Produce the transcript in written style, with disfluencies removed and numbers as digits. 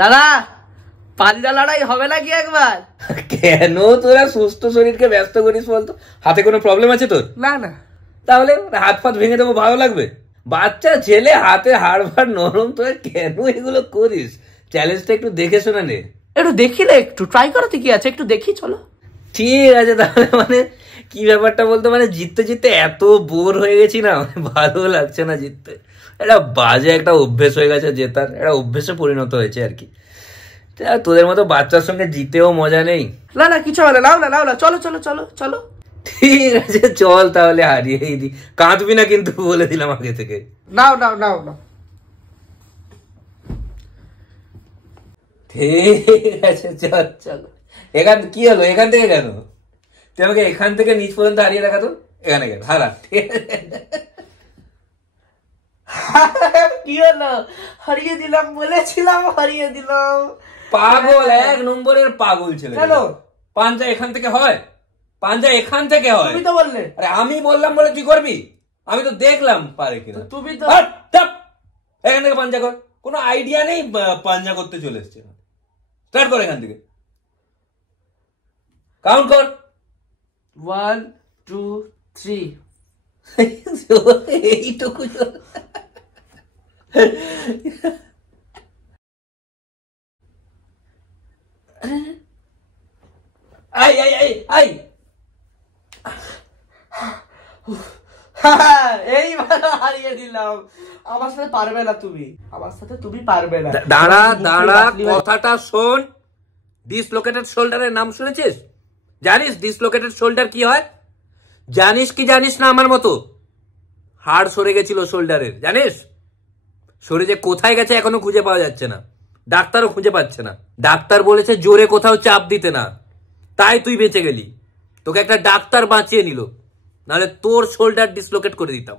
দাদা পাঁচটা লড়াই হবে নাকি একবার? কেন তোরা সুস্থ শরীরকে ব্যস্ত করিস বলতো? হাতে কোনো প্রবলেম আছে তোর? না না। তাহলে হাত ফাত ভেঙে দেবো, ভালো লাগবে? বাচ্চা ছেলে, হাতে হাড় ফাড় নরম, তোরা কেন এগুলো করিস? চ্যালেঞ্জটা একটু দেখে শোনা নে। একটু দেখি না, একটু ট্রাই করাতে কি আছে, একটু দেখি চলো। ঠিক আছে, তাহলে মানে কি ব্যাপারটা বলতো, মানে জিততে জিততে এত বোর হয়ে গেছি না, ভালো লাগছে না জিততে। এটা বাজে একটা অভ্যেস হয়ে গেছে জেতার, এটা অভ্যেসে পরিণত হয়েছে আর কি। তোদের মতো বাচ্চার সঙ্গে জিতেও মজা নেই। না না কিছু হবে না, নাও না নাও না, চলো চলো চলো চলো। ঠিক আছে চল তাহলে, হারিয়েই দি। কাঁদবি না কিন্তু, বলে দিলাম আগে থেকে। নাও নাও নাও নাও। ঠিক আছে চল চলো। এখান কি হলো, এখান থেকে কেন? তুই আমাকে এখান থেকে নিচ পর্যন্ত হারিয়ে দেখাতো, এখানে কেন হারা? কি হলো, হারিয়ে দিলাম বলেছিলাম, হারিয়ে দিলাম। পাগল, এক নম্বরের পাগল ছেলে। চলো, পাঞ্জা এখান থেকে হয়, পাঞ্জা এখান থেকে হয়। তুমি তো বললে। আরে আমি বললাম বলে তুই করবি? আমি তো দেখলাম পারে কিনা। তুমি তো এখান থেকে পাঞ্জা কর। কোনো আইডিয়া নেই, পাঞ্জা করতে চলে এসছে। স্টার্ট কর এখান থেকে, কাউন্ট কর। 1 2 3। এইটুকু আই আই আই আই। এইবার হারিয়ে দিলাম। আমার সাথে পারবে না তুমি, আমার সাথে তুমি পারবে না। দাঁড়া দাঁড়া, কথাটা শোন। ডিসলোকেটেড শোল্ডারের নাম শুনেছিস? জানিস ডিসলোকেটেড শোল্ডার কি হয়? জানিস কি জানিস না আমার মতো? হাড় সরে গেছিল শোল্ডারের, জানিস? সরে যে কোথায় গেছে এখনো খুঁজে পাওয়া যাচ্ছে না, ডাক্তারও খুঁজে পাচ্ছে না। ডাক্তার বলেছে জোরে কোথাও চাপ দিতে না, তাই তুই বেঁচে গেলি। তোকে একটা ডাক্তার বাঁচিয়ে নিল, নাহলে তোর শোল্ডার ডিসলোকেট করে দিতাম।